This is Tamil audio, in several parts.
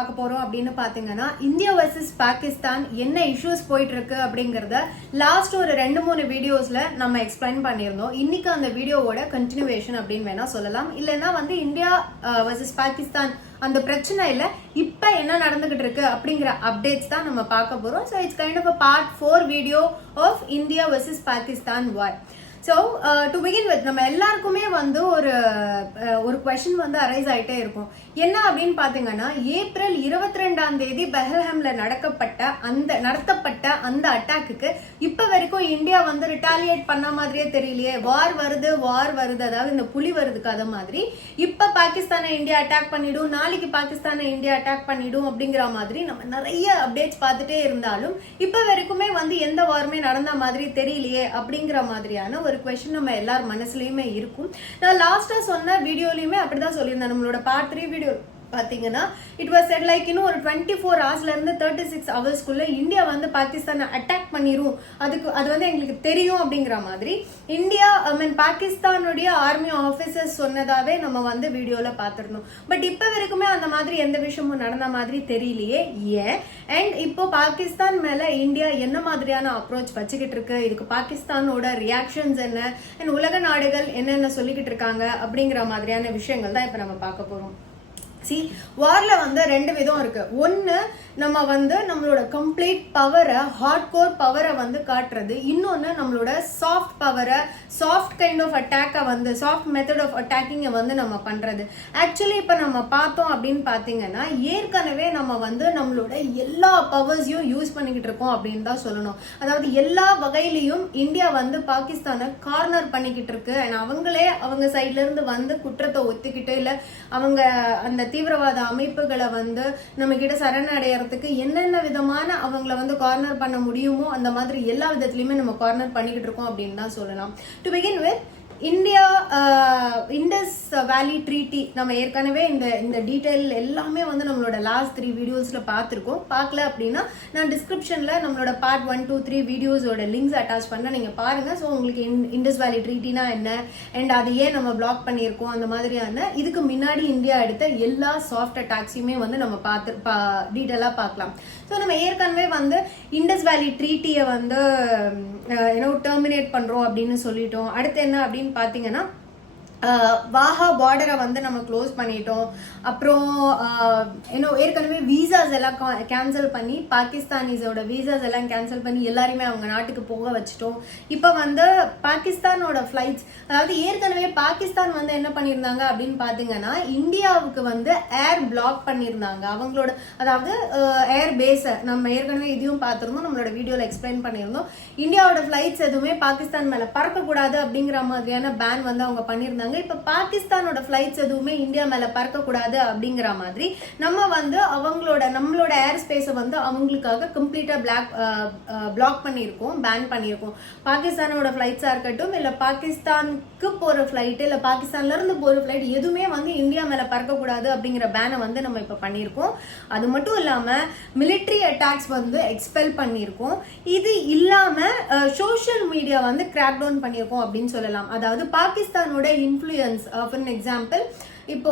பார்க்க போறோம் அப்படின்னு பாத்தீங்கன்னா இந்தியா வர்சஸ் பாகிஸ்தான் என்ன இஷ்யூஸ் போயிட்டு இருக்கு அப்படிங்கறத லாஸ்ட் ஒரு 2-3 வீடியோஸ்ல நம்ம எக்ஸ்பிளைன் பண்ணியிருந்தோம். இன்னைக்கு அந்த வீடியோவோட கண்டினியூவேஷன் அப்படின்னு வேணா சொல்லலாம். இல்லைன்னா இந்தியா வர்சஸ் பாகிஸ்தான் அந்த பிரச்சனையில இப்ப என்ன நடந்துகிட்டு இருக்கு அப்படிங்கிற அப்டேட்ஸ் தான் நம்ம பார்க்க போறோம். So it's kind of a part 4 video of India versus Pakistan war. So to begin with நம்ம எல்லாருக்குமே ஒரு கொஸ்டின் அரைஸ் ஆயிட்டே இருக்கும். என்ன அப்படின்னு பாத்தீங்கன்னா, ஏப்ரல் 22 பெஹல்ஹாம்ல நடத்தப்பட்ட அந்த அட்டாக்கு இப்ப வரைக்கும் இந்தியா ரிட்டாலியேட் பண்ண மாதிரியே தெரியலையே. வார் வருது, அதாவது இந்த புலி வருது கதை மாதிரி. இப்ப பாகிஸ்தானை இந்தியா அட்டாக் பண்ணிடும், நாளைக்கு பாகிஸ்தானை இந்தியா அட்டாக் பண்ணிடும் அப்படிங்கிற மாதிரி நம்ம நிறைய அப்டேட்ஸ் பார்த்துட்டே இருந்தாலும் இப்ப வரைக்குமே எந்த வாருமே நடந்த மாதிரி தெரியலையே அப்படிங்கிற மாதிரியான ஒரு क्वेश्चन நம்ம எல்லார் மனசுலயுமே இருக்கும். நான் லாஸ்டா சொன்ன வீடியோலயுமே அப்படிதான் சொல்லியிருந்தேன். நம்மளோட பார்ட் 3 வீடியோ பாத்தீங்கன்னா இட் வாஸ் செட் லைக் இன்னும் ஒரு 24 ஹவர்ஸ்ல இருந்து 36 ஹவர்ஸ்க்குள்ள இந்தியா பாகிஸ்தானை அட்டாக் பண்ணிரும், அது எங்களுக்கு தெரியும் அப்படிங்கிற மாதிரி இந்தியா பாகிஸ்தானுடைய ஆர்மி ஆபீசர்ஸ் சொன்னதாவே நம்ம வீடியோல பாத்திருந்தோம். பட் இப்ப வரைக்குமே அந்த மாதிரி எந்த விஷயமும் நடந்த மாதிரி தெரியலையே. ஏன் அண்ட் இப்போ பாகிஸ்தான் மேல இந்தியா என்ன மாதிரியான அப்ரோச் வச்சுக்கிட்டு இருக்கு, இதுக்கு பாகிஸ்தானோட ரியாக்ஷன்ஸ் என்ன அண்ட் உலக நாடுகள் என்னென்ன சொல்லிக்கிட்டு இருக்காங்க அப்படிங்கிற மாதிரியான விஷயங்கள் தான் இப்ப நம்ம பார்க்க போறோம். வார்ல 2 விதம் இருக்கு. ஒன்னு நம்ம நம்மளோட கம்ப்ளீட் பவரை, ஹார்ட் கோர் பவரை காட்டுறது. இன்னொன்னு நம்மளோட சாஃப்ட் பவரை, சாஃப்ட் கைண்ட் ஆஃப் அட்டாக்க சாஃப்ட் மெத்தட் ஆஃப் அட்டாக்கிங்க நம்ம பண்றது. ஆக்சுவலி இப்ப நம்ம பார்த்தோம் அப்படின்னு பாத்தீங்கன்னா, ஏற்கனவே நம்ம நம்மளோட எல்லா பவர்ஸையும் யூஸ் பண்ணிக்கிட்டு இருக்கோம் அப்படின்னு தான் சொல்லணும். அதாவது எல்லா வகையிலையும் இந்தியா பாகிஸ்தானை கார்னர் பண்ணிக்கிட்டு இருக்கு. அவங்களே அவங்க சைட்ல இருந்து குற்றத்தை ஒத்துக்கிட்டு இல்ல அவங்க அந்த தீவிரவாத அமைப்புகளை நம்ம கிட்ட சரணடையறதுக்கு என்னென்ன விதமான அவங்கள கார்னர் பண்ண முடியுமோ அந்த மாதிரி எல்லா விதத்திலயுமே நம்ம கார்னர் பண்ணிக்கிட்டு இருக்கோம் அப்படின்னு தான் சொல்லலாம். To begin with India Indus valley treaty நம்ம ஏற்கனவே இந்த டீடைல் எல்லாமே நம்மளோட லாஸ்ட் 3 வீடியோஸ்ல பார்த்துருக்கோம். பார்க்கல அப்படின்னா நான் டிஸ்கிரிப்ஷன்ல நம்மளோட பார்ட் 1, 2, 3 வீடியோஸோட லிங்க்ஸ் அட்டாச் பண்ண நீங்க பாருங்க. ஸோ உங்களுக்கு இண்டஸ் வேலி ட்ரீட்டினா என்ன அண்ட் அது ஏன் நம்ம பிளாக் பண்ணியிருக்கோம் அந்த மாதிரியான இதுக்கு முன்னாடி இந்தியா எடுத்த எல்லா சாஃப்ட் அட்டாக்ஸையுமே நம்ம டீட்டெயிலா பார்க்கலாம். ஸோ நம்ம ஏற்கனவே இண்டஸ் வேலி ட்ரீட்டியை டெர்மினேட் பண்றோம் அப்படின்னு சொல்லிட்டோம். அடுத்து என்ன அப்படின்னு பாத்தீங்கன்னா, வாஹா பார்டரை நம்ம க்ளோஸ் பண்ணிட்டோம். அப்புறம் ஏற்கனவே விசாஸ் எல்லாம் கேன்சல் பண்ணி, பாகிஸ்தானிஸோட விசாஸ் எல்லாம் கேன்சல் பண்ணி எல்லாருமே அவங்க நாட்டுக்கு போக வச்சுட்டோம். இப்போ பாகிஸ்தானோட ஃபிளைட்ஸ், அதாவது ஏற்கனவே பாகிஸ்தான் என்ன பண்ணியிருந்தாங்க அப்படின்னு பாத்தீங்கன்னா, இந்தியாவுக்கு ஏர் பிளாக் பண்ணியிருந்தாங்க. அவங்களோட அதாவது ஏர் பேஸை நம்ம ஏற்கனவே இதையும் பார்த்திருந்தோம், நம்மளோட வீடியோல எக்ஸ்பிளைன் பண்ணியிருந்தோம். இந்தியாவோட ஃபிளைட்ஸ் எதுவுமே பாகிஸ்தான் மேல பறக்கக்கூடாது அப்படிங்கிற மாதிரியான பேன் அவங்க பண்ணியிருந்தாங்க. இப்ப பாகிஸ்தானோட ஃபிளைட்ஸ் எதுவுமே இந்தியா மேல பறக்க கூடாது அப்படிங்கிற மாதிரி நம்ம நம்மளோட ஏர் ஸ்பேஸை அவங்களுக்காக கம்ப்ளீட்டா பிளாக் பண்ணியிருக்கோம், பேன் பண்ணியிருக்கோம். பாகிஸ்தானோட ஃபிளைட்ஸா இருக்கட்டும் இல்ல பாகிஸ்தானுக்கு போற ஃபிளைட் இல்ல பாகிஸ்தான்ல இருந்து போற ஃபிளைட் எதுவுமே இந்தியா மேல பறக்க கூடாது அப்படிங்கிற பேனை நம்ம இப்ப பண்ணியிருக்கோம். அது மட்டும் இல்லாம மிலிட்டரி அட்டாக்ஸ் எக்ஸ்பெல் பண்ணியிருக்கோம். இது இல்லாம சோசியல் மீடியா கிராக் டவுன் பண்ணியிருக்கோம் அப்படின்னு சொல்லலாம். அதாவது பாகிஸ்தானோட இன்ஃப்ளூயன்ஸ் ஃபார் எக்ஸாம்பிள், இப்போ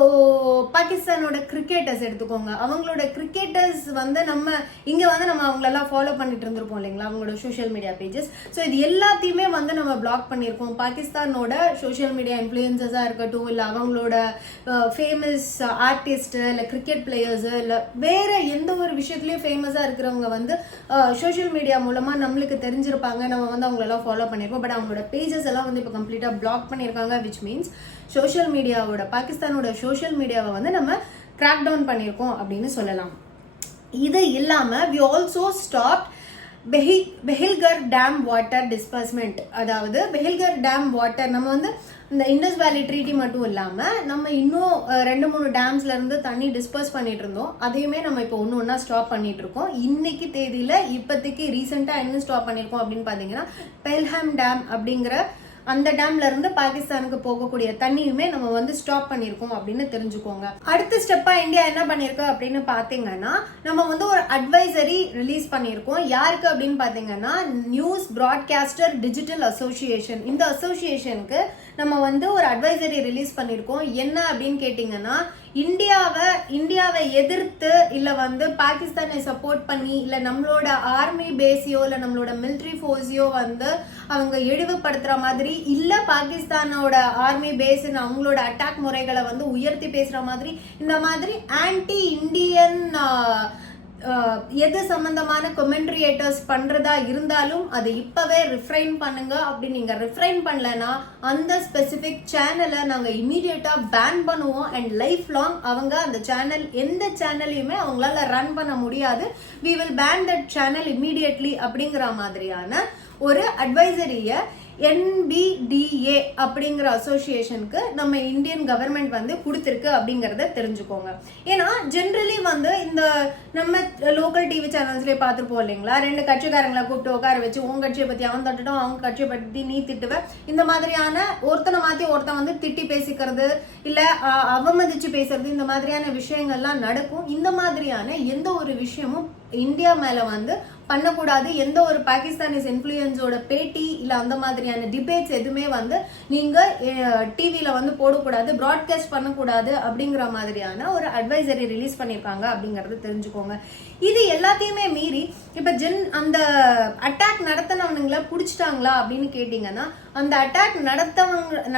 பாகிஸ்தானோட கிரிக்கெட்டர்ஸ் எடுத்துக்கோங்க. அவங்களோட கிரிக்கெட்டர்ஸ் நம்ம இங்க நம்ம அவங்களெல்லாம் ஃபாலோ பண்ணிட்டு இருந்திருப்போம் இல்லைங்களா, அவங்களோட சோஷியல் மீடியா பேஜஸ். ஸோ இது எல்லாத்தையுமே நம்ம பிளாக் பண்ணியிருக்கோம். பாகிஸ்தானோட சோஷியல் மீடியா இன்ஃப்ளூயன்சஸா இருக்கட்டும் இல்ல அவங்களோட ஃபேமஸ் ஆர்டிஸ்ட் இல்ல கிரிக்கெட் பிளேயர்ஸ் இல்ல வேற எந்த ஒரு விஷயத்துலயும் ஃபேமஸா இருக்கிறவங்க சோஷியல் மீடியா மூலமா நம்மளுக்கு தெரிஞ்சிருப்பாங்க. நம்ம அவங்களெல்லாம் ஃபாலோ பண்ணியிருப்போம். பட் அவங்களோட பேஜஸ் எல்லாம் இப்போ கம்ப்ளீட்டா பிளாக் பண்ணியிருக்காங்க. விச் மீன்ஸ் சோஷியல் மீடியாவோட பாகிஸ்தானோட சோஷியல் மீடியாவை நம்ம கிராக் டவுன் பண்ணியிருக்கோம் அப்படின்னு சொல்லலாம். இது இல்லாம we also stopped Baglihar dam water disbursement. அதாவது பெஹில்கர் டேம் வாட்டர் நம்ம இந்த இண்டஸ் வேலி ட்ரீட்டி மட்டும் இல்லாம நம்ம இன்னும் 2-3 டேம்ஸ்ல இருந்து தண்ணி டிஸ்பர்ஸ் பண்ணிட்டு இருந்தோம். அதையுமே நம்ம இப்போ ஒன்னா ஸ்டாப் பண்ணிட்டு இருக்கோம். இன்னைக்கு தேதியில இப்போதைக்கு ரீசெண்டா என்ன ஸ்டாப் பண்ணிருக்கோம் அப்படின்னு பாத்தீங்கன்னா, பெஹல்ஹாம் டேம் அப்படிங்கிற அந்த டேம்ல இருந்து பாகிஸ்தானுக்கு போகக்கூடிய தண்ணியுமே நம்ம ஸ்டாப் பண்ணிருக்கோம் அப்படின்னு தெரிஞ்சுக்கோங்க. அடுத்த ஸ்டெப்பா இந்தியா என்ன பண்ணிருக்கு அப்படின்னு பாத்தீங்கன்னா, நம்ம ஒரு அட்வைசரி ரிலீஸ் பண்ணிருக்கோம். யாருக்கு அப்படின்னு பாத்தீங்கன்னா, நியூஸ் பிராட்காஸ்டர் டிஜிட்டல் அசோசியேஷன். இந்த அசோசியேஷனுக்கு நம்ம ஒரு அட்வைசரி ரிலீஸ் பண்ணிருக்கோம். என்ன அப்படின்னு கேட்டீங்கன்னா, இந்தியாவை எதிர்த்து இல்ல வந்து பாகிஸ்தானை சப்போர்ட் பண்ணி இல்ல நம்மளோட ஆர்மி பேஸையோ இல்ல நம்மளோட மிலிட்டரி ஃபோர்ஸையோ வந்து அவங்க இழிவுபடுத்துற மாதிரி இல்ல பாகிஸ்தானோட ஆர்மி பேஸ் அவங்களோட அட்டாக் முறைகளை வந்து உயர்த்தி பேசுற மாதிரி இந்த மாதிரி ஆன்டி இந்தியன் எது சம்பந்தமான கமெண்ட்ரியேட்டர்ஸ் பண்றதா இருந்தாலும் அதை இப்பவே ரிஃப்ரைன் பண்ணுங்க. அப்படி நீங்க ரிஃப்ரைன் பண்ணலன்னா அந்த ஸ்பெசிபிக் சேனலை நாங்க இமீடியட்டா பேன் பண்ணுவோம் அண்ட் லைஃப் லாங் அவங்க அந்த சேனல் எந்த சேனலையுமே அவங்களால ரன் பண்ண முடியாது. we will ban that channel immediately அப்படிங்கிற மாதிரியான ஒரு அட்வைசரிய NBDA அப்படிங்கிற அசோசியேஷனுக்கு நம்ம இந்தியன் கவர்மெண்ட் வந்து கொடுத்திருக்கு அப்படிங்கறத தெரிஞ்சுக்கோங்க. ஏன்னா ஜென்ரலி வந்து இந்த நம்ம லோக்கல் டிவி சேனல்ஸ்லயே பார்த்துருப்போம் இல்லைங்களா, ரெண்டு கட்சிக்காரங்களை கூப்பிட்டு உட்கார வச்சு உங்க கட்சியை பத்தி அவன் தட்டுட்டோம், அவங்க கட்சியை பத்தி நீ திட்டுவ, இந்த மாதிரியான ஒருத்தனை மாத்தி ஒருத்தன் வந்து திட்டி பேசிக்கிறது இல்ல அவமதிச்சு பேசுறது, இந்த மாதிரியான விஷயங்கள்லாம் நடக்கும். இந்த மாதிரியான எந்த ஒரு விஷயமும் இந்தியா மேல வந்து பண்ணக்கூடாது. எந்த ஒரு பாகிஸ்தானிஸ் இன்ஃப்ளூயன்ஸோட பேட்டி இல்ல அந்த மாதிரியான டிபேட்ஸ் எதுவுமே வந்து நீங்க டிவில வந்து போடக்கூடாது, பிராட்காஸ்ட் பண்ணக்கூடாது அப்படிங்கிற மாதிரியான ஒரு அட்வைசரி ரிலீஸ் பண்ணிருக்காங்க அப்படிங்கறது தெரிஞ்சுக்கோங்க. இது எல்லாத்தையுமே மீறி இப்ப அந்த அட்டாக் நடத்தினவனுங்களை புடிச்சிட்டாங்களா அப்படின்னு கேட்டீங்கன்னா, அந்த அட்டாக்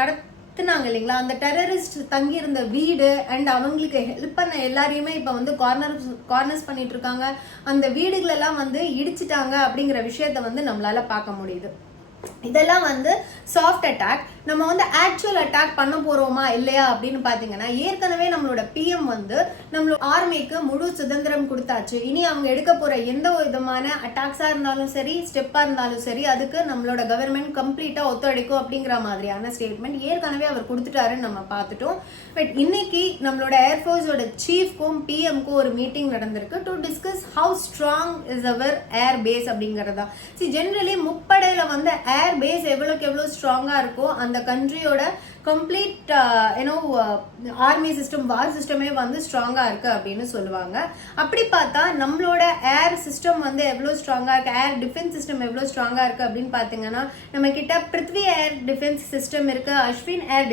நடத்தினாங்க இல்லைங்களா, அந்த டெரரிஸ்ட் தங்கி இருந்த வீடு அண்ட் அவங்களுக்கு ஹெல்ப் பண்ண எல்லாரையுமே இப்ப வந்து கார்னர்ஸ் பண்ணிட்டு இருக்காங்க. அந்த வீடுகள் எல்லாம் வந்து இடிச்சிட்டாங்க அப்படிங்கிற விஷயத்த வந்து நம்மளால பார்க்க முடியுது. இதெல்லாம் வந்து சாஃப்ட் அட்டாக். நம்ம வந்து ஆக்சுவல் அட்டாக் பண்ண போறோமா இல்லையா அப்படின்னு பாத்தீங்கன்னா, ஏற்கனவே நம்மளோட PM வந்து நம்மளோட ஆர்மிக்கு முழு சுதந்திரம் கொடுத்தாச்சு. இனி அவங்க எடுக்க போற எந்த விதமான அட்டாக்ஸா இருந்தாலும் சரி, ஸ்டெப்பா இருந்தாலும் சரி, அதுக்கு நம்மளோட கவர்மெண்ட் கம்ப்ளீட்டா ஒத்துழைக்கும் அப்படிங்கிற மாதிரியான ஸ்டேட்மெண்ட் ஏற்கனவே அவர் கொடுத்துட்டாருன்னு நம்ம பார்த்துட்டோம். பட் இன்னைக்கு நம்மளோட ஏர்ஃபோர்ஸோட சீஃப்க்கும் PMக்கும் ஒரு மீட்டிங் நடந்திருக்கு to discuss how strong is our air base அப்படிங்கறதா. ஜெனரலி முப்படையில வந்து ஏர் பேஸ் எவ்வளவுக்கு எவ்வளவு ஸ்ட்ராங்கா இருக்கோ அந்த கண்ட்ரியோட கம்ப்ளீட் ஆர்மி சிஸ்டம், வார் சிஸ்டமே வந்து ஸ்ட்ராங்கா இருக்கு அப்படின்னு சொல்லுவாங்க. அப்படி பார்த்தா நம்மளோட ஏர் சிஸ்டம் வந்து எவ்வளவு ஸ்ட்ராங்கா இருக்கு, ஏர் டிஃபென்ஸ் சிஸ்டம் எவ்வளவு ஸ்ட்ராங்கா இருக்கு அப்படின்னு பாத்தீங்கன்னா, நம்ம கிட்ட பிருத்வி ஏர் டிஃபென்ஸ் சிஸ்டம் இருக்கு, அஸ்வின் ஏர்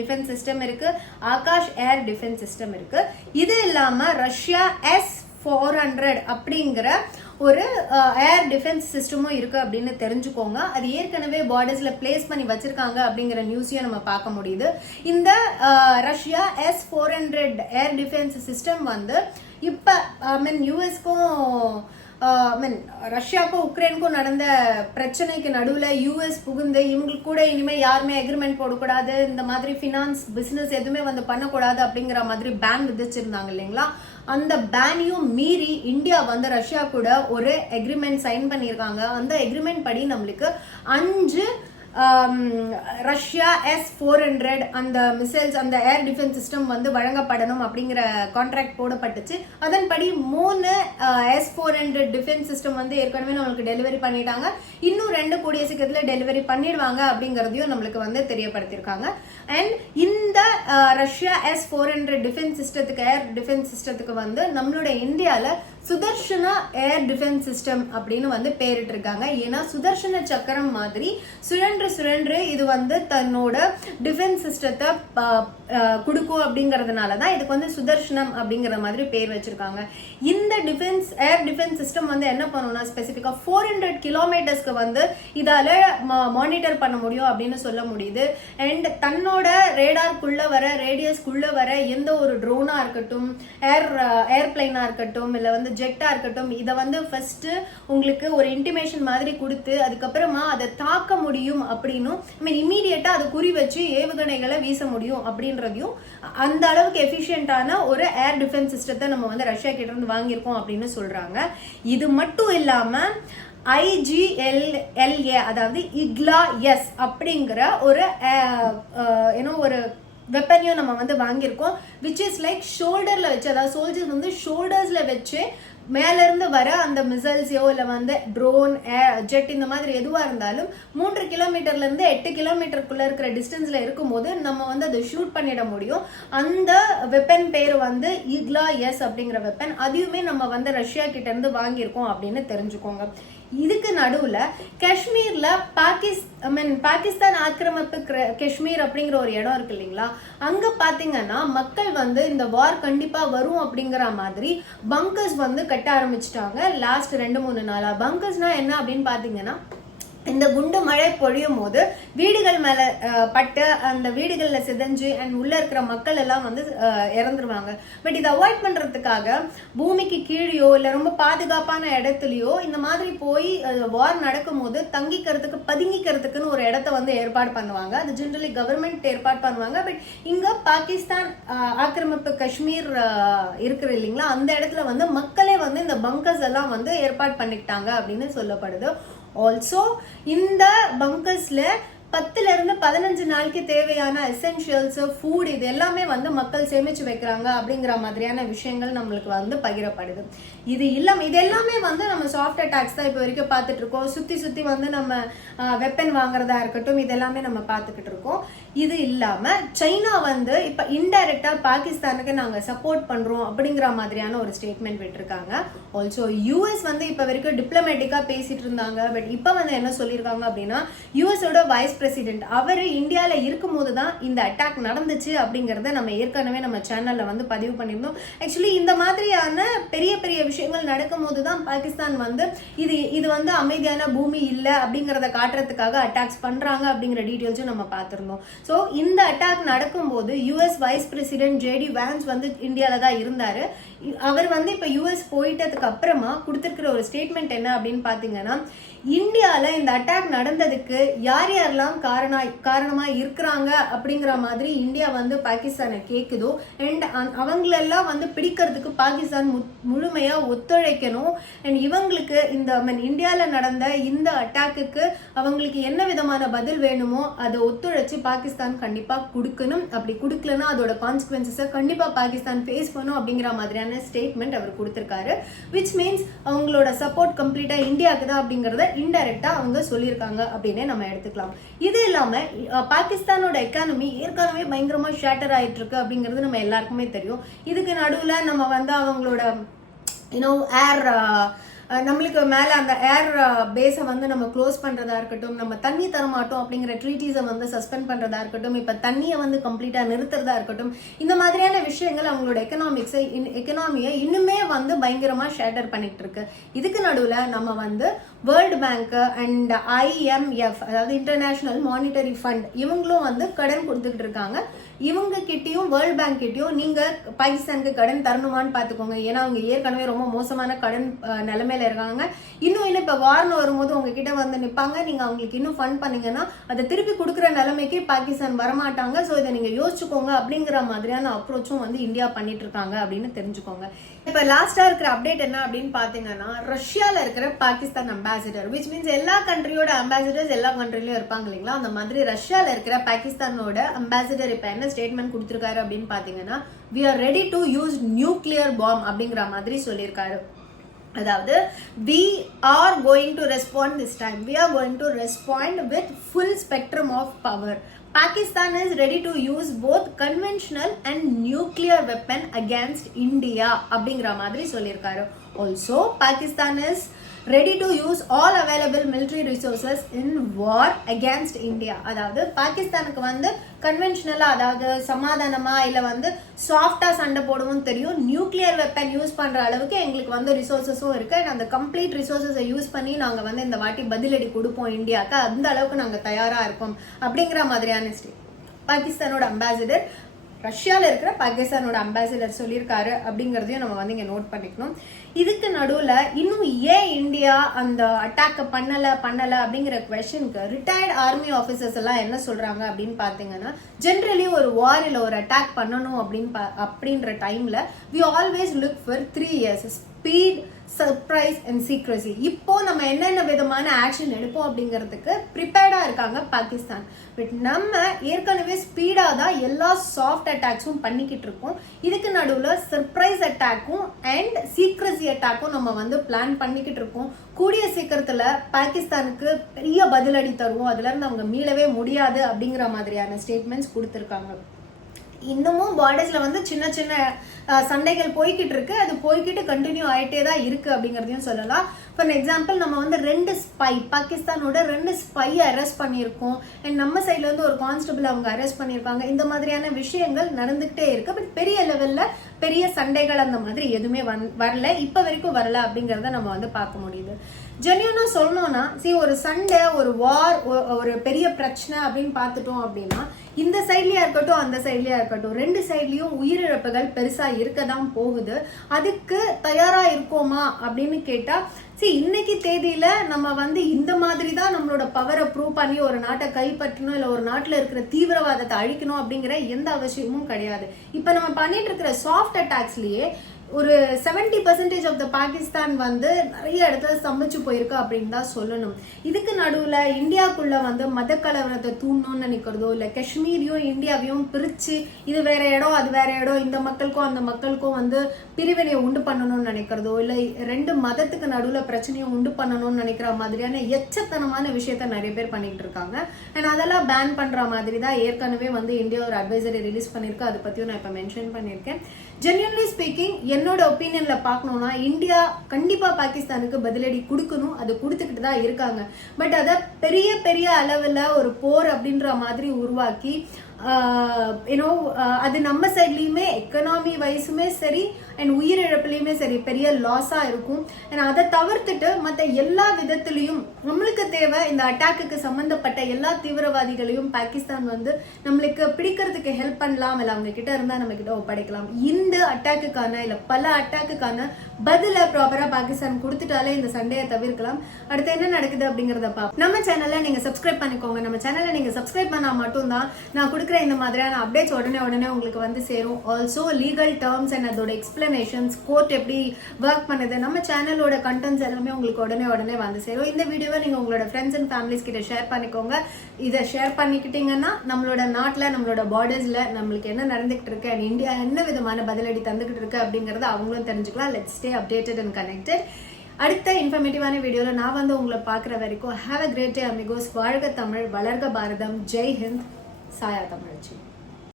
டிஃபென்ஸ் சிஸ்டம் இருக்கு, ஆகாஷ் ஏர் டிஃபென்ஸ் சிஸ்டம் இருக்கு. இது இல்லாம ரஷ்யா S-400 அப்படிங்கிற ஒரு ஏர் டிஃபென்ஸ் சிஸ்டமும் இருக்கு அப்படின்னு தெரிஞ்சுக்கோங்க. அது ஏற்கனவே பார்டர்ஸ்ல பிளேஸ் பண்ணி வச்சிருக்காங்க அப்படிங்கிற நியூஸையும் நம்ம பார்க்க முடியுது. இந்த Russia S-400 air defence system வந்து இப்ப யூஎஸ்க்கும் ரஷ்யாவுக்கும் உக்ரைனுக்கும் நடந்த பிரச்சனைக்கு நடுவுல யூஎஸ் புகுந்து இவங்களுக்கு கூட இனிமே யாருமே அக்ரிமெண்ட் போடக்கூடாது, இந்த மாதிரி பினான்ஸ் பிசினஸ் எதுவுமே வந்து பண்ணக்கூடாது அப்படிங்கிற மாதிரி பேன் விதிச்சிருந்தாங்க இல்லைங்களா. அந்த பேனையும் மீறி இந்தியா வந்து ரஷ்யா கூட ஒரு அக்ரிமெண்ட் சைன் பண்ணியிருக்காங்க. அந்த அக்ரிமெண்ட் படி நம்மளுக்கு 5 ரஷ்யா S-400 அந்த மிசைல்ஸ், அந்த ஏர் டிஃபென்ஸ் சிஸ்டம் வந்து வழங்கப்படணும் அப்படிங்கிற கான்ட்ராக்ட் போடப்பட்டுச்சு. அதன்படி 3 S-400 டிஃபென்ஸ் சிஸ்டம் வந்து ஏற்கனவே நம்மளுக்கு டெலிவரி பண்ணிட்டாங்க. இன்னும் 2 கூடிய சீக்கிரத்துல டெலிவரி பண்ணிடுவாங்க அப்படிங்கறதையும் நம்மளுக்கு வந்து தெரியப்படுத்திருக்காங்க. அண்ட் இந்த ரஷ்யா S-400 டிஃபென்ஸ் சிஸ்டத்துக்கு, ஏர் டிஃபென்ஸ் சிஸ்டத்துக்கு வந்து நம்மளோட இந்தியால சுதர்ஷனா ஏர் டிஃபென்ஸ் சிஸ்டம் அப்படின்னு வந்து பேரிட்டு இருக்காங்க. ஏன்னா சுதர்ஷன சக்கரம் மாதிரி சுழன்று இது வந்து தன்னோட டிஃபென்ஸ் சிஸ்டத்தை கொடுக்கும் அப்படிங்கறதுனாலதான் இதுக்கு வந்து சுதர்ஷனம் அப்படிங்கிற மாதிரி பேர் வச்சிருக்காங்க. இந்த ஏர் டிஃபென்ஸ் சிஸ்டம் வந்து என்ன பண்ணும்னா, ஸ்பெசிபிக்கா 400 கிலோமீட்டர்ஸ்க்கு வந்து இதால மானிட்டர் பண்ண முடியும் அப்படின்னு சொல்ல முடியுது. அண்ட் தன்னோட ரேடார்க்குள்ள வர, ரேடியஸ்க்குள்ள வர எந்த ஒரு ட்ரோனா இருக்கட்டும், ஏர்பிளைனா இருக்கட்டும், இல்ல வந்து ஜெட்டா இருக்கட்டும், இதை வந்து ஃபர்ஸ்ட் உங்களுக்கு ஒரு இன்டிமேஷன் மாதிரி கொடுத்து அதுக்கப்புறமா அதை தாக்க முடியும் அப்படின்னும், இமீடியட்டா அதை குறி வச்சு ஏவுகணைகளை வீச முடியும் அப்படின்றதையும், அந்த அளவுக்கு எஃபிஷியன்டான ஒரு ஏர் டிஃபென்ஸ் சிஸ்டத்தை நம்ம வந்து ரஷ்யா கிட்ட இருந்து வாங்கியிருக்கோம் அப்படின்னு சொல்றாங்க. இது மட்டும் இல்லாம IGLA அதாவது IGLA-S அப்படிங்கிற ஒரு ஒரு வெப்பனையும் நம்ம வந்து வாங்கியிருக்கோம். விச் இஸ் லைக் ஷோல்டர்ல வச்சு, அதாவது சோல்ஜர்ஸ் வந்து ஷோல்டர்ஸ்ல வச்சு மேல இருந்து வர அந்த மிசைல்ஸோ இல்ல வந்து ட்ரோன், ஜெட் இந்த மாதிரி எதுவா இருந்தாலும் 3 கிலோமீட்டர்ல இருந்து 8 கிலோமீட்டருக்குள்ள இருக்கிற டிஸ்டன்ஸ்ல இருக்கும்போது நம்ம வந்து அதை ஷூட் பண்ணிட முடியும். அந்த வெப்பன் பேர் வந்து IGLA-S அப்படிங்கிற வெப்பன். அதையுமே நம்ம வந்து ரஷ்யா கிட்ட இருந்து வாங்கியிருக்கோம் அப்படின்னு தெரிஞ்சுக்கோங்க. இதுக்கு நடுவுல காஷ்மீர்ல பாகிஸ்தான் ஆக்கிரமிப்பு காஷ்மீர் அப்படிங்கிற ஒரு இடம் இருக்கு இல்லைங்களா, அங்க பாத்தீங்கன்னா மக்கள் வந்து இந்த வார் கண்டிப்பா வரும் அப்படிங்கிற மாதிரி பங்கர்ஸ் வந்து கட்ட ஆரம்பிச்சிட்டாங்க லாஸ்ட் 2-3 நாளா. பங்கர்ஸ்னா என்ன அப்படின்னு பாத்தீங்கன்னா, இந்த குண்டு மழை பொழியும் போது வீடுகள் மேல பட்டு அந்த வீடுகள்ல சிதைஞ்சு அண்ட் உள்ள இருக்கிற மக்கள் எல்லாம் வந்து இறந்துருவாங்க. பட் இதை அவாய்ட் பண்றதுக்காக பூமிக்கு கீழேயோ இல்ல ரொம்ப பாதுகாப்பான இடத்துலயோ இந்த மாதிரி போய் வார் நடக்கும் போது தங்கிக்கிறதுக்கு பதுங்கிக்கிறதுக்குன்னு ஒரு இடத்த வந்து ஏற்பாடு பண்ணுவாங்க. அது ஜெனரலி கவர்மெண்ட் ஏற்பாடு பண்ணுவாங்க. பட் இங்க பாகிஸ்தான் ஆக்கிரமிப்பு காஷ்மீர் இருக்கிற இல்லைங்களா, அந்த இடத்துல வந்து மக்களே வந்து இந்த பங்கர்ஸ் எல்லாம் வந்து ஏற்பாடு பண்ணிக்கிட்டாங்க அப்படின்னு சொல்லப்படுது. ஆல்சோ இந்த பங்கர்ஸ்ல 10-15 நாளைக்கு தேவையான எசென்ஷியல்ஸ், ஃபுட் இது எல்லாமே வந்து மக்கள் சேமிச்சு வைக்கிறாங்க அப்படிங்கிற மாதிரியான விஷயங்கள் நம்மளுக்கு வந்து பகிரப்படுது. இது இல்லாம இது எல்லாமே வந்து நம்ம சாஃப்ட் அட்டாக்ஸ் தான் இப்போ வரைக்கும் பார்த்துட்டு இருக்கோம். சுத்தி வந்து நம்ம வெப்பன் வாங்குறதா இருக்கட்டும், இது எல்லாமே நம்ம பார்த்துக்கிட்டு இருக்கோம். இது இல்லாம சைனா வந்து இப்ப இன்டைரக்டா பாகிஸ்தானுக்கு நாங்க சப்போர்ட் பண்றோம் அப்படிங்கிற மாதிரியான ஒரு ஸ்டேட்மெண்ட் விட்டுருக்காங்க. ஆல்சோ யூஎஸ் வந்து இப்ப வரைக்கும் டிப்ளமேட்டிக்கா பேசிட்டு இருந்தாங்க. பட் இப்ப வந்து என்ன சொல்லியிருக்காங்க அப்படின்னா, யூஎஸோட வைஸ் பிரசிடென்ட் அவரு இந்தியால இருக்கும் போதுதான் இந்த அட்டாக் நடந்துச்சு அப்படிங்கறத நம்ம ஏற்கனவே நம்ம சேனல்ல வந்து பதிவு பண்ணியிருந்தோம். ஆக்சுவலி இந்த மாதிரியான பெரிய பெரிய விஷயங்கள் நடக்கும் போதுதான் பாகிஸ்தான் வந்து இது வந்து அமைதியான பூமி இல்ல அப்படிங்கறத காட்டுறதுக்காக அட்டாக்ஸ் பண்றாங்க அப்படிங்கிற டீடைல்ஸும் நம்ம பார்த்திருந்தோம். சோ இந்த அட்டாக் நடக்கும் போது US vice president JD Vance வந்து இந்தியால தான் இருந்தாரு. அவர் வந்து இப்ப யூஎஸ் போயிட்டதுக்கு அப்புறமா கொடுத்திருக்கிற ஒரு ஸ்டேட்மெண்ட் என்ன அப்படின்னு பாத்தீங்கன்னா, இந்தியால இந்த அட்டாக் நடந்ததுக்கு யார் யாரெல்லாம் காரணமா இருக்கிறாங்க அப்படிங்கிற மாதிரி இந்தியா வந்து பாகிஸ்தானை கேக்குதோ அண்ட் அவங்களெல்லாம் வந்து பிடிக்கிறதுக்கு பாகிஸ்தான் முழுமையா ஒத்துழைக்கணும். அண்ட் இவங்களுக்கு இந்த இந்தியால நடந்த இந்த அட்டாக்குக்கு அவங்களுக்கு என்ன விதமான பதில் வேணுமோ அதை ஒத்துழைச்சு பாகிஸ்தான் கண்டிப்பா கொடுக்கணும். அப்படி கொடுக்கலன்னா அதோட கான்சிக்வன்சஸை கண்டிப்பா பாகிஸ்தான் ஃபேஸ் பண்ணும் அப்படிங்கிற மாதிரியான ஸ்டேட்மெண்ட் அவர் கொடுத்திருக்காரு. விச் மீன்ஸ் அவங்களோட சப்போர்ட் கம்ப்ளீட்டா இந்தியாவுக்கு தான் அப்படிங்கறத இன்டைரக்டா அவங்க சொல்லியிருக்காங்க அப்படின்னே நம்ம எடுத்துக்கலாம். இது இல்லாம பாகிஸ்தானோட எக்கானமி ஏற்கனவே பயங்கரமா ஷேட்டர் ஆயிட்டு இருக்கு அப்படிங்கிறது நம்ம எல்லாருக்குமே தெரியும். இதுக்கு நடுவுல நம்ம வந்து அவங்களோட ஏர் நம்மளுக்கு மேல அந்த ஏர் பேஸை வந்து நம்ம க்ளோஸ் பண்றதா இருக்கட்டும், நம்ம தண்ணி தரமாட்டோம் அப்படிங்கிற ட்ரீட்டிஸை வந்து சஸ்பெண்ட் பண்றதா இருக்கட்டும், இப்ப தண்ணியை வந்து கம்ப்ளீட்டா நிறுத்துறதா இருக்கட்டும், இந்த மாதிரியான விஷயங்கள் அவங்களோட எக்கனாமியை இன்னுமே வந்து பயங்கரமா ஷேட்டர் பண்ணிட்டு இருக்கு. இதுக்கு நடுவுல நம்ம வந்து வேர்ல்டு பேங்க் அண்ட் IMF அதாவது இன்டர்நேஷனல் மானிட்டரி ஃபண்ட் இவங்களும் வந்து கடன் கொடுத்துக்கிட்டு இருக்காங்க. இவங்க கிட்டயும் வேர்ல்ட் பேங்க் கிட்டயும் நீங்க பாகிஸ்தானுக்கு கடன் தரணுமான்னு பாத்துக்கோங்க. ஏன்னா அவங்க ஏற்கனவே ரொம்ப மோசமான கடன் நிலைமையில இருக்காங்க. இன்னும் இப்ப வார்னு வரும்போது உங்ககிட்ட வந்து நிப்பாங்க. நீங்க அவங்களுக்கு இன்னும் ஃபண்ட் பண்ணீங்கன்னா அதை திருப்பி கொடுக்குற நிலைமைக்கு பாகிஸ்தான் வரமாட்டாங்க. சோ இதை நீங்க யோசிச்சுக்கோங்க அப்படிங்கிற மாதிரியான அப்ரோச்சும் வந்து இந்தியா பண்ணிட்டு இருக்காங்க அப்படின்னு தெரிஞ்சுக்கோங்க. இப்ப லாஸ்டா இருக்கிற அப்டேட் என்ன அப்படின்னு பாத்தீங்கன்னா, ரஷ்யால இருக்கிற பாகிஸ்தான் அம்பாசிடர், விச் மீன்ஸ் எல்லா கண்ட்ரியோட அம்பாசிடர்ஸ் எல்லா கண்ட்ரிலயும் இருப்பாங்க இல்லைங்களா, அந்த மாதிரி ரஷ்யால இருக்கிற பாகிஸ்தானோட அம்பாசிடர் இப்ப என்ன ஸ்டேட்மெண்ட் கொடுத்திருக்காரு அப்படின்னு பாத்தீங்கன்னா, we are ready to use nuclear bomb அப்படிங்கிற மாதிரி சொல்லியிருக்காரு. அதாவது we are going to respond this time, we are going to respond with full spectrum of power. Pakistan is ready to use both conventional and nuclear weapon against India அப்படிங்கிற மாதிரி சொல்லியிருக்காரு. Also Pakistan is ready to use all available military resources in war against India. அதாவது பாகிஸ்தானுக்கு வந்து கன்வென்ஷனலா அதாவது சமாதானமா இல்ல வந்து சாஃப்டா சண்டை போடவும் தெரியும், நியூக்ளியர் வெப்பன் யூஸ் பண்ற அளவுக்கு எங்களுக்கு வந்து ரிசோர்சஸும் இருக்கு. அந்த கம்ப்ளீட் ரிசோர்சஸை யூஸ் பண்ணி நாங்க வந்து இந்த வாட்டி பதிலடி கொடுப்போம் இந்தியாவுக்கு, அந்த அளவுக்கு நாங்க தயாரா இருக்கோம் அப்படிங்கிற மாதிரியான பாகிஸ்தானோட அம்பாசிடர் ரஷ்யால இருக்கிற பாகிஸ்தானோட அம்பாசிடர் சொல்லியிருக்காரு அப்படிங்கறதையும் நம்ம வந்து இங்க நோட் பண்ணிக்கணும். இதுக்கு நடுவுல இன்னும் ஏன் இந்தியா அந்த அட்டாக் பண்ணல அப்படிங்கிற குவெஸ்சனுக்கு ரிட்டையர்ட் ஆர்மி ஆபீசர்ஸ் எல்லாம் என்ன சொல்றாங்க அப்படின்னு பாத்தீங்கன்னா, ஜென்ரலி ஒரு வார் இல்ல ஒரு அட்டாக் பண்ணணும் அப்படின்ற டைம்ல we always look for 3 years speed, surprise and secrecy. இப்போ நம்ம என்னென்ன விதமான ஆக்ஷன் எடுப்போம் அப்படிங்கிறதுக்கு ப்ரிப்பேர்டா இருக்காங்க பாகிஸ்தான். பட் நம்ம ஏற்கனவே ஸ்பீடா தான் எல்லா சாஃப்ட் அட்டாக்ஸும் பண்ணிக்கிட்டு இருக்கோம். இதுக்கு நடுவுல சர்ப்ரைஸ் அட்டாக்கும் அண்ட் சீக்ரெசி அட்டாக்கும் நம்ம வந்து பிளான் பண்ணிக்கிட்டு இருக்கோம். கூடிய சீக்கிரத்துல பாகிஸ்தானுக்கு பெரிய பதிலடி தருவோம், அதுல இருந்து அவங்க மீளவே முடியாது அப்படிங்கிற மாதிரியான ஸ்டேட்மெண்ட்ஸ் கொடுத்திருக்காங்க. இன்னமும் பார்டர்ஸ்ல வந்து சின்ன சின்ன சண்டைகள் போய்கிட்டு இருக்கு. அது போய்கிட்டு கண்டினியூ ஆயிட்டே தான் இருக்கு அப்படிங்கறதையும் சொல்லலாம். ஃபார் எக்ஸாம்பிள் நம்ம வந்து 2 ஸ்பை, பாகிஸ்தானோட 2 ஸ்பையை அரெஸ்ட் பண்ணியிருக்கோம். அண்ட் நம்ம சைட்ல இருந்து ஒரு கான்ஸ்டபிள் அவங்க அரெஸ்ட் பண்ணியிருக்காங்க. இந்த மாதிரியான விஷயங்கள் நடந்துகிட்டே இருக்கு. பட் பெரிய லெவல்ல பெரிய சண்டைகள் அந்த மாதிரி எதுவுமே வரல, இப்ப வரைக்கும் வரல அப்படிங்கறத நம்ம வந்து பார்க்க முடியுது. ஜென்யூனா சொல்லணும்னா ஒரு சண்டை, ஒரு வார், ஒரு பெரிய பிரச்சனை அப்படின்னு பார்த்துட்டோம் அப்படின்னா இந்த சைட்லயா இருக்கட்டும் அந்த சைட்லயா இருக்கட்டும் 2 சைட்லயும் உயிரிழப்புகள் பெருசா இருக்கதான் போகுது. அதுக்கு தயாரா இருக்கோமா அப்படின்னு கேட்டா இன்னைக்கு தேதியில நம்ம வந்து இந்த மாதிரி தான் நம்மளோட பவரை ப்ரூவ் பண்ணி ஒரு நாட்டை கைப்பற்றணும், இல்ல ஒரு நாட்டுல இருக்கிற தீவிரவாதத்தை அழிக்கணும் அப்படிங்கிற எந்த அவசியமும் கிடையாது. இப்ப நம்ம பண்ணிட்டு இருக்கிற சாஃப்ட் அட்டாக்ஸ்லயே ஒரு 70% ஆஃப் த பாகிஸ்தான் வந்து நிறைய இடத்துல ஸ்தம்பிச்சு போயிருக்கு அப்படின்னு தான் சொல்லணும். இதுக்கு நடுவுல இந்தியாக்குள்ள வந்து மத கலவரத்தை தூண்டணும்னு நினைக்கிறதோ, இல்ல காஷ்மீரையும் இந்தியாவையும் பிரிச்சு இது வேற இடம் அது வேற இடம், இந்த மக்களுக்கும் அந்த மக்களுக்கும் வந்து பிரிவினையை உண்டு பண்ணணும்னு நினைக்கிறதோ, இல்ல 2 மதத்துக்கு நடுவுல பிரச்சனையை உண்டு பண்ணணும்னு நினைக்கிற மாதிரியான எச்சத்தனமான விஷயத்த நிறைய பேர் பண்ணிட்டு இருக்காங்க. அண்ட் அதெல்லாம் பேன் பண்ற மாதிரி தான் ஏற்கனவே வந்து இந்தியா ஒரு அட்வைசரி ரிலீஸ் பண்ணிருக்கு. அதை பத்தியும் நான் இப்ப மென்ஷன் பண்ணிருக்கேன். ஜென்யூன்லி ஸ்பீக்கிங் என்னோட ஒப்பீனியன்ல பார்க்கணும்னா இந்தியா கண்டிப்பா பாகிஸ்தானுக்கு பதிலடி கொடுக்கணும், அது கொடுத்துக்கிட்டு தான் இருக்காங்க. பட் அத பெரிய பெரிய அளவுல ஒரு போர் அப்படின்ற மாதிரி உருவாக்கி அது நம்ம சைட்லயுமே எக்கனாமி வைஸுமே சரி அண்ட் உயிரிழப்புலயுமே சரி பெரிய லாஸா இருக்கும். அதை தவிர்த்துட்டு மற்ற எல்லா விதத்திலையும் நம்மளுக்கு தேவை இந்த அட்டாக்கு சம்பந்தப்பட்ட எல்லா தீவிரவாதிகளையும் பாகிஸ்தான் வந்து நம்மளுக்கு பிடிக்கிறதுக்கு ஹெல்ப் பண்ணலாம், இல்ல அவங்க கிட்ட இருந்தா நம்ம கிட்ட ஒப்படைக்கலாம். இந்த அட்டாக்குக்கான இல்ல பல அட்டாக்குக்கான பதில ப்ராப்பரா பாகிஸ்தான் கொடுத்துட்டாலே இந்த சண்டையை தவிர்க்கலாம். அடுத்து என்ன நடக்குது அப்படிங்கறத பார்ப்போம். நம்ம சேனல்ல நீங்க சப்ஸ்கிரைப் பண்ணிக்கோங்க. நம்ம சேனல்ல நீங்க சப்ஸ்கிரைப் பண்ணா மட்டும் தான் நான் கொடுக்குற இந்த மாதிரியான அப்டேட்ஸ் உடனே உங்களுக்கு வந்து சேரும். ஆல்சோ லீகல் டேர்ம்ஸ் அண்ட் அதோட எக்ஸ்பிளனேஷன்ஸ், கோர்ட் எப்படி ஒர்க் பண்ணுது, நம்ம சேனலோட கண்டென்ட்ஸ் எல்லாமே உங்களுக்கு உடனே வந்து சேரும். இந்த வீடியோவை நீங்க உங்களோட ஃப்ரெண்ட்ஸ் அண்ட் ஃபேமிலிஸ் கிட்ட ஷேர் பண்ணிக்கோங்க. இதை ஷேர் பண்ணிக்கிட்டீங்கன்னா நம்மளோட நாட்டுல நம்மளோட பார்டர்ஸ்ல நம்மளுக்கு என்ன நடந்துகிட்டு இருக்கு அண்ட் இந்தியா என்ன விதமான பதிலடி தந்துகிட்டு இருக்கு அப்படிங்கறத அவங்களும் தெரிஞ்சுக்கலாம். Let's stay updated and connected. அடுத்த இன்ஃபர்மேட்டிவான வீடியோல நான் வந்து உங்களை பார்க்குற வரைக்கும் have a great day amigos. வாழ்க தமிழ், வளர்க பாரதம், ஜெய் ஹிந்த், சாயா தமிழச்சி.